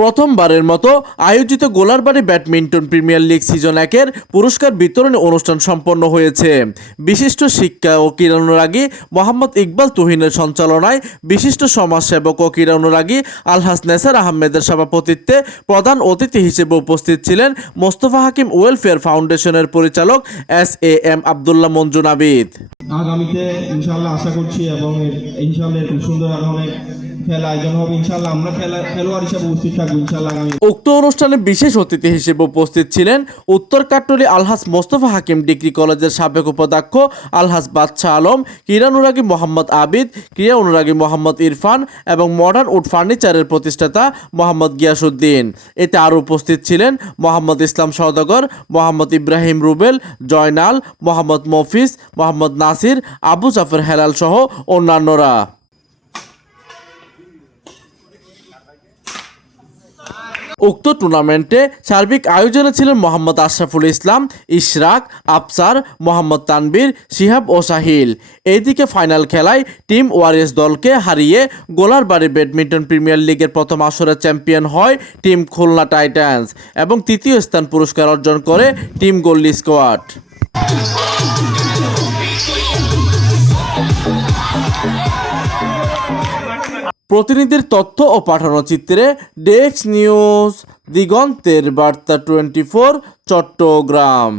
প্রথমবারের মতো আয়োজিত Golarbari badminton premier league season একের পুরস্কার বিতরণী অনুষ্ঠান সম্পন্ন হয়েছে। বিশিষ্ট শিক্ষা ও ক্রীড়া অনুরাগী মোহাম্মদ ইকবাল তুহিনের সঞ্চালনায় বিশিষ্ট সমাজসেবক ও ক্রীড়া অনুরাগী আলহাস নেসার আহমেদের সভাপতিত্বে প্রধান অতিথি হিসেবে উপস্থিত ছিলেন মোস্তফা হাকিম ওয়েলফেয়ার ফাউন্ডেশনের পরিচালক S A M Abdullah Manju Nabid. আগামীতে ইনশাল্লাহ আশা করছি এবং ইনশাল্লাহ এরকম সুন্দর আর অনেক উক্ত অনুষ্ঠানে বিশেষ অতিথি হিসেবে উপস্থিত ছিলেন উত্তর কাট্টলি আলহাস মোস্তফা হাকিম ডিগ্রি কলেজের সাবেক উপাধ্যক্ষ আলহাস বাদশাহ আলম, ক্রীড়া অনুরাগী মোহাম্মদ আবিদ, ক্রীড়া অনুরাগী মোহাম্মদ ইরফান এবং মডার্ন উড ফার্নিচারের প্রতিষ্ঠাতা মোহাম্মদ গিয়াসুদ্দিন এতে আরও উপস্থিত ছিলেন মোহাম্মদ ইসলাম সওদাগর, মোহাম্মদ ইব্রাহিম রুবেল, জয়নাল, মোহাম্মদ মফিজ, মোহাম্মদ নাসির, আবু জাফর হেলাল সহ অন্যান্যরা। উক্ত টুর্নামেন্টে সার্বিক আয়োজনে ছিলেন মোহাম্মদ আশরাফুল ইসলাম, ইশরাক, আফসার, মোহাম্মদ তানবীর শিহাব ও সাহিল। এইদিকে ফাইনাল খেলায় টিম ওয়ারিয়ার্স দলকে হারিয়ে গোলারবাড়ি ব্যাডমিন্টন প্রিমিয়ার লিগের প্রথম আসরের চ্যাম্পিয়ন হয় টিম খুলনা টাইটান্স এবং তৃতীয় স্থান পুরস্কার অর্জন করে টিম গোল্ডি স্কোয়াড। প্রতিনিধির তথ্য ও পাঠানো চিত্রে ডেক্স নিউজ দিগন্তের বার্তা টোয়েন্টি ফোর চট্টগ্রাম।